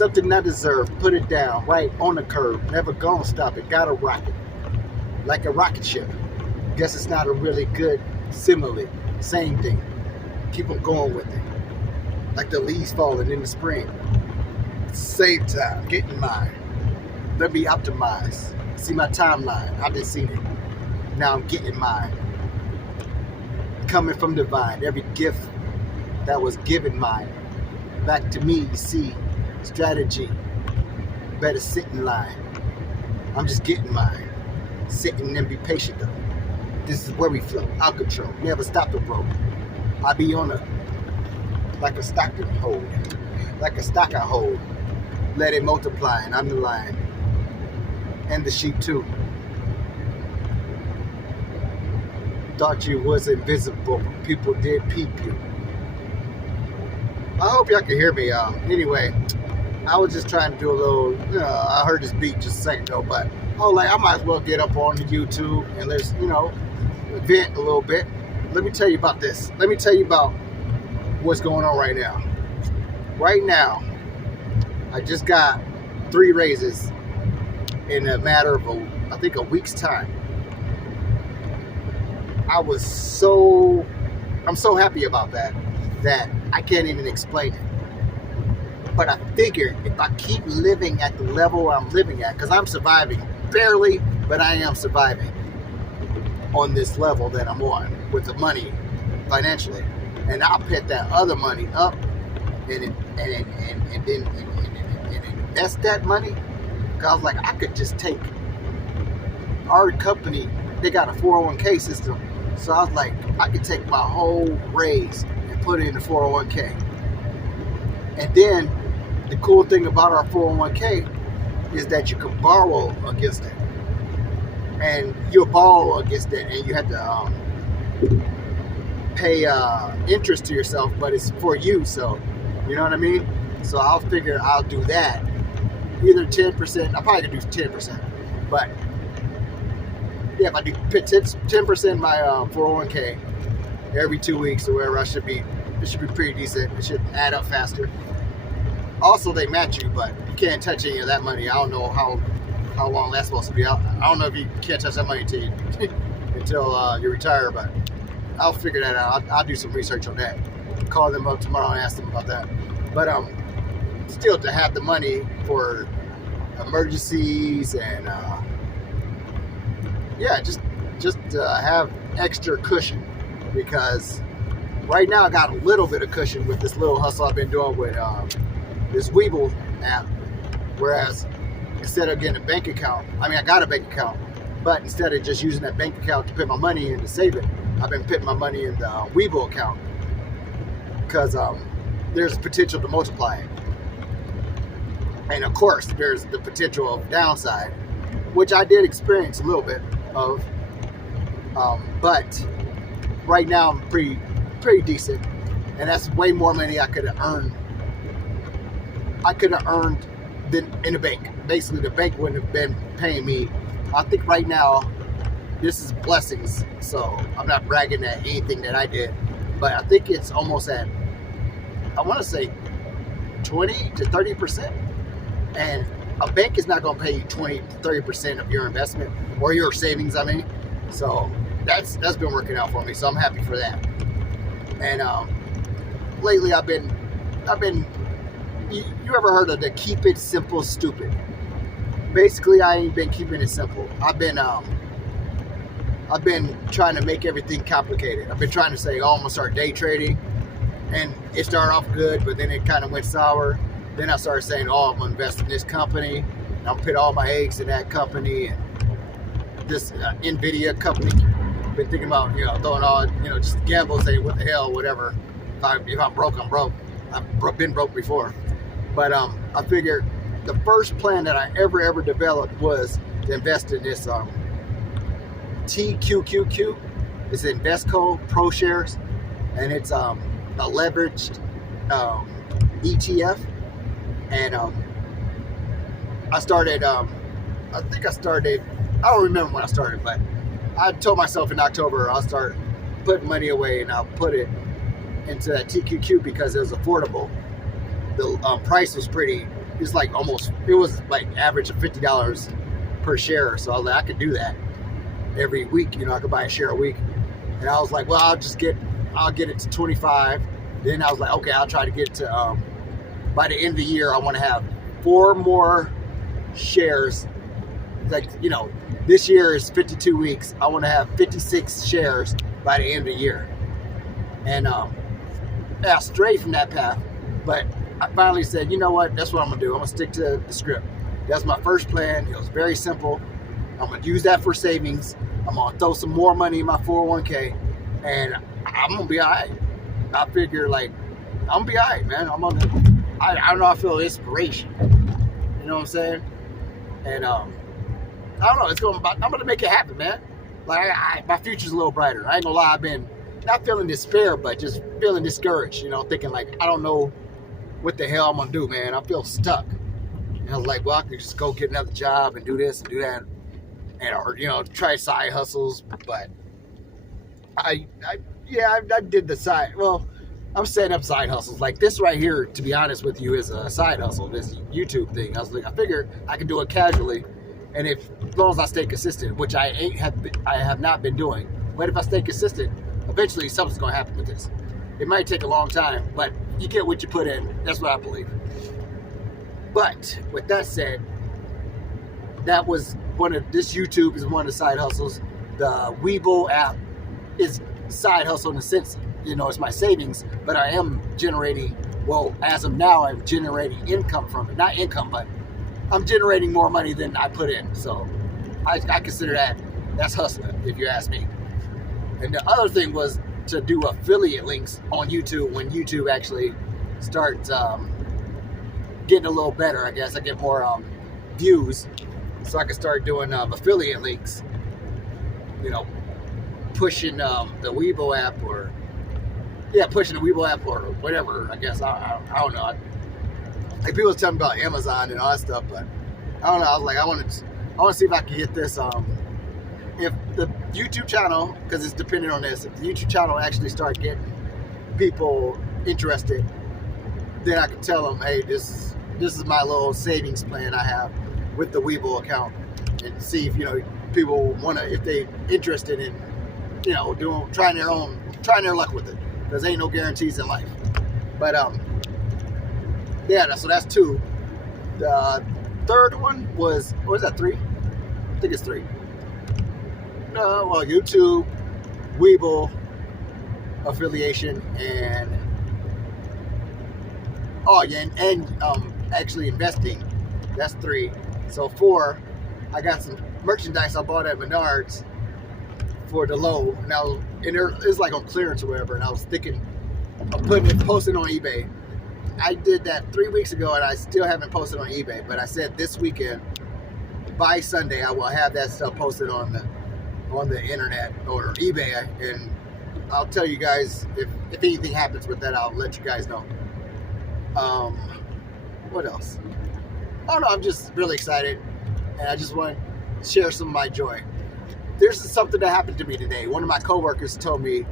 Something I deserve, put it down, right on the curb. Never gonna stop it, gotta rock it. Like a rocket ship. Guess it's not a really good simile. Same thing. Keep on going with it. Like the leaves falling in the spring. Same time, getting mine. Let me optimize. See my timeline, I've been seeing it. Now I'm getting mine. Coming from divine, every gift that was given mine. Back to me, you see, strategy. Better sit in line. I'm just getting mine. Sitting and be patient though. This is where we flow, out control. Never stop the road. I be on a, like a stocking hold. Like a stock I hold. Let it multiply and I'm the lion. And the sheep too. Thought you was invisible. People did peep you. I hope y'all can hear me. Anyway, I was just trying to do a little, I heard this beat just a second ago, but I might as well get up on YouTube and let's, vent a little bit. Let me tell you about this. Let me tell you about what's going on right now. Right now, I just got 3 raises in a matter of, I think, a week's time. I'm so happy about that I can't even explain it. But I figured if I keep living at the level I'm living at, because I'm surviving barely, but I am surviving on this level that I'm on with the money financially, and I'll put that other money up and then invest that money. Because I was like, I could just take our company. They got a 401k system, so I was like, I could take my whole raise and put it in the 401k. And then the cool thing about our 401k is that you can borrow against it. And you'll borrow against it, and you have to pay interest to yourself, but it's for you, so you know what I mean? So I'll figure I'll do that. Either 10%, I'll probably do 10%, but yeah, if I do 10% my 401k every 2 weeks or whatever, it should be pretty decent. It should add up faster. Also, they match you, but you can't touch any of that money. I don't know how long that's supposed to be. I don't know if you can't touch that money until you retire, but I'll figure that out. I'll do some research on that. Call them up tomorrow and ask them about that. But still, to have the money for emergencies and just have extra cushion, because right now I got a little bit of cushion with this little hustle I've been doing with this Webull app. Whereas instead of getting a bank account, I got a bank account, but instead of just using that bank account to put my money in to save it, I've been putting my money in the Webull account because there's potential to multiply it. And of course, there's the potential of downside, which I did experience a little bit of. But right now I'm pretty decent, and that's way more money I could have earned. Than in the bank. Basically, the bank wouldn't have been paying me. I think right now, this is blessings. So I'm not bragging at anything that I did, but I think it's almost at, I want to say 20 to 30%. And a bank is not going to pay you 20 to 30% of your investment or your savings. So that's been working out for me. So I'm happy for that. And lately I've been. You ever heard of the keep it simple, stupid? Basically, I ain't been keeping it simple. I've been trying to make everything complicated. I've been trying to say, I'm gonna start day trading, and it started off good, but then it kind of went sour. Then I started saying, I'm gonna invest in this company, and I'm gonna put all my eggs in that company, and this Nvidia company. Been thinking about throwing all just gamble, saying what the hell, whatever. If I'm broke, I'm broke. I've been broke before. But I figured the first plan that I ever developed was to invest in this TQQQ. It's Invesco Pro Shares, and it's a leveraged ETF. And I started. I don't remember when I started, but I told myself in October I'll start putting money away, and I'll put it into that TQQ because it was affordable. The price was pretty it's like it was like average of $50 per share. So I was like, I could do that every week. You know, I could buy a share a week. And I was like, well, I'll get it to 25. Then I was like, okay, I'll try to get to, by the end of the year, I want to have 4 more shares. Like, you know, this year is 52 weeks. I want to have 56 shares by the end of the year. And I strayed from that path, but I finally said, you know what, that's what I'm gonna do. I'm gonna stick to the script. That's my first plan. It was very simple. I'm gonna use that for savings. I'm gonna throw some more money in my 401k, and I'm gonna be all right. I figure, like, I'm gonna be all right, man. I don't know, I feel inspiration. You know what I'm saying? And I don't know, I'm gonna make it happen, man. Like, my future's a little brighter. I ain't gonna lie, I've been not feeling despair, but just feeling discouraged, you know, thinking like, I don't know what the hell I'm gonna do, man. I feel stuck. And I was like, well, I could just go get another job and do this and do that, and, or, you know, try side hustles. But I did the side. Well, I'm setting up side hustles like this right here. To be honest with you, is a side hustle. This YouTube thing. I was like, I figure I can do it casually, and as long as I stay consistent, which I have not been doing. But if I stay consistent, eventually something's gonna happen with this. It might take a long time, but you get what you put in. That's what I believe. But with that said, this YouTube is one of the side hustles. The Webull app is side hustle in a sense. You know, it's my savings, but I am generating, well, as of now, I'm generating income from it. Not income, but I'm generating more money than I put in. So I consider that's hustling, if you ask me. And the other thing was to do affiliate links on YouTube when YouTube actually starts getting a little better, I guess. I get more views, so I can start doing affiliate links. You know, pushing the Webull app pushing the Webull app or whatever, I guess. I don't know. Like, people tell me about Amazon and all that stuff, but I don't know. I was like, I want to see if I can get this. If the YouTube channel, because it's dependent on this, if the YouTube channel actually start getting people interested, then I can tell them, hey, this is my little savings plan I have with the Webull account, and see if, you know, people if they interested in, you know, trying their luck with it, because there ain't no guarantees in life. But so that's 2. The third one was, what was that, 3? I think it's 3. No, well, YouTube, Webull, affiliation, and actually investing. That's 3. So 4, I got some merchandise I bought at Menards for the low. And it's like on clearance or whatever. And I was thinking of posting on eBay. I did that 3 weeks ago, and I still haven't posted on eBay. But I said this weekend, by Sunday, I will have that stuff posted on the internet or eBay, and I'll tell you guys if anything happens with that. I'll let you guys know. What else? I don't know. I'm just really excited, and I just want to share some of my joy. There's something that happened to me today. One of my coworkers told me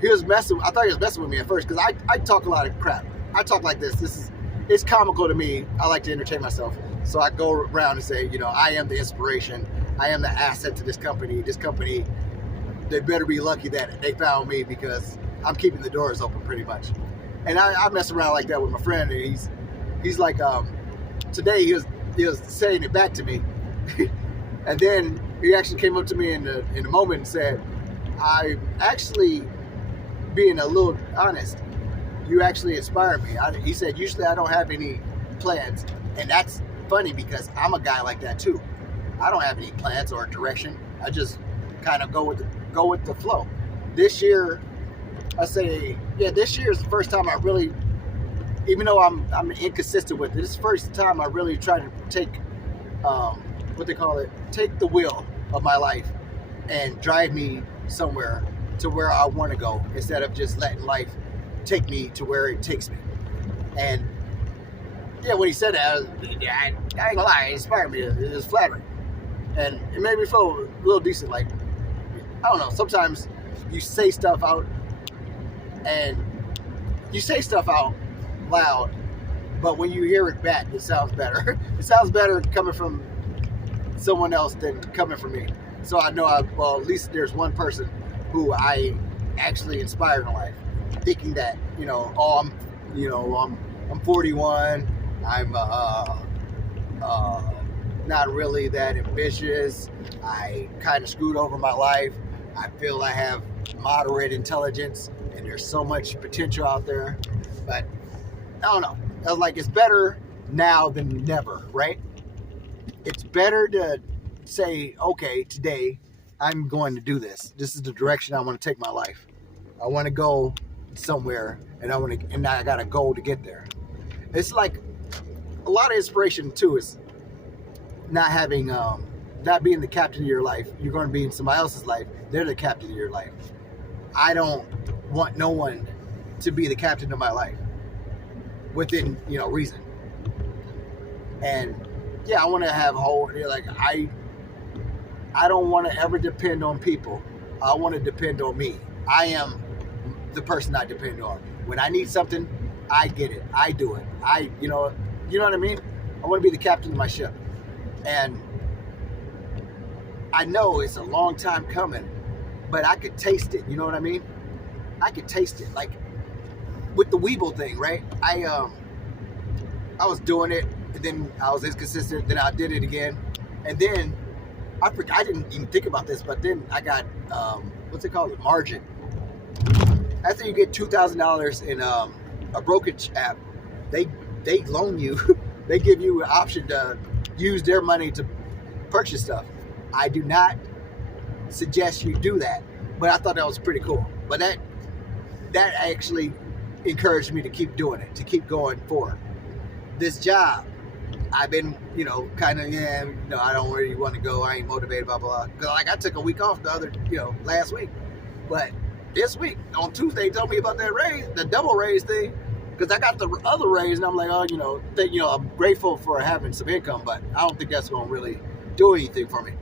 I thought he was messing with me at first, because I talk a lot of crap. I talk like this. It's comical to me. I like to entertain myself, so I go around and say, you know, I am the inspiration. I am the asset to this company. This company, they better be lucky that they found me, because I'm keeping the doors open pretty much. And I mess around like that with my friend, and he's like, today he was saying it back to me, and then he actually came up to me in the moment and said, I'm actually being a little honest. You actually inspired me. He said, usually I don't have any plans, and that's funny because I'm a guy like that too. I don't have any plans or direction. I just kind of go with the flow. This year, this year is the first time I really, even though I'm inconsistent with it, this is the first time I really try to take take the wheel of my life and drive me somewhere to where I want to go, instead of just letting life take me to where it takes me. And when he said that, I ain't gonna lie, it inspired me. It was flattering. And it made me feel a little decent. Like, I don't know, sometimes you say stuff out, and you say stuff out loud, But when you hear it back, it sounds better. It sounds better coming from someone else than coming from me. So I know well, at least there's one person who I actually inspire in life, thinking that, I'm 41. I'm not really that ambitious. I kind of screwed over my life. I feel I have moderate intelligence, and there's so much potential out there. But I don't know. I was like, it's better now than never, right? It's better to say, okay, today I'm going to do this. This is the direction I want to take my life. I want to go somewhere, and I got a goal to get there. It's like a lot of inspiration too is not having, not being the captain of your life. You're going to be in somebody else's life. They're the captain of your life. I don't want no one to be the captain of my life within, reason. And yeah, I want to have I don't want to ever depend on people. I want to depend on me. I am the person I depend on. When I need something, I get it. I do it. You know what I mean? I want to be the captain of my ship. And I know it's a long time coming, but I could taste it. You know what I mean? I could taste it. Like with the Weeble thing, right? I was doing it, and then I was inconsistent. Then I did it again, and then I didn't even think about this, but then I got what's it called? Margin. After you get $2,000 in a brokerage app, they loan you. They give you an option to use their money to purchase stuff. I do not suggest you do that, but I thought that was pretty cool. But that actually encouraged me to keep doing it, to keep going forward. This job, I've been, kind of, I don't really want to go. I ain't motivated, blah, blah, blah. Because, I took a week off last week. But this week, on Tuesday, he told me about that raise, the double raise thing. Because I got the other raise, and I'm like, I'm grateful for having some income, but I don't think that's going to really do anything for me.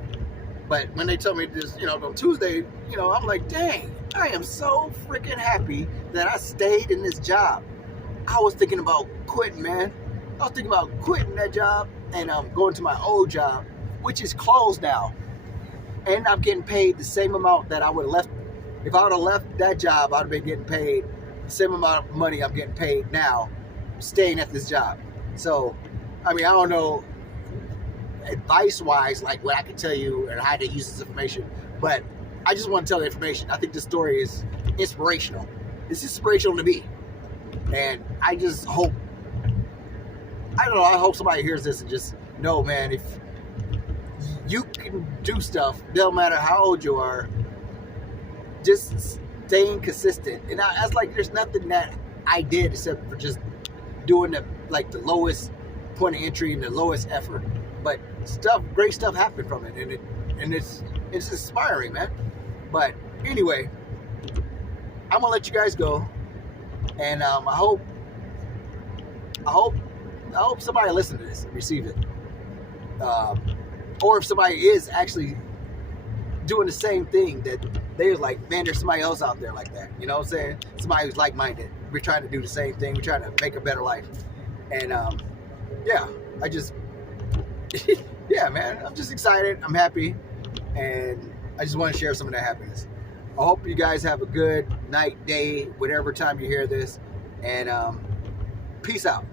But when they told me this, on Tuesday, I'm like, dang, I am so freaking happy that I stayed in this job. I was thinking about quitting, man. I was thinking about quitting that job and going to my old job, which is closed now. And I'm getting paid the same amount that I would have left. If I would have left that job, I'd have been getting paid the same amount of money I'm getting paid now staying at this job. So, I don't know advice-wise, like what I can tell you and how to use this information, but I just want to tell the information. I think this story is inspirational. It's inspirational to me. And I just hope, I hope somebody hears this and just know, man, if you can do stuff, no matter how old you are, just staying consistent. And that's like, there's nothing that I did except for just doing the lowest point of entry and the lowest effort. But great stuff happened from it, and it's inspiring, man. But anyway, I'm gonna let you guys go, and I hope somebody listen to this and receive it, or if somebody is actually doing the same thing, that they're like, man, there's somebody else out there like that. You know what I'm saying? Somebody who's like-minded. We're trying to do the same thing. We're trying to make a better life, and yeah, man, I'm just excited. I'm happy, and I just want to share some of that happiness. I hope you guys have a good night, day, whatever time you hear this, and peace out.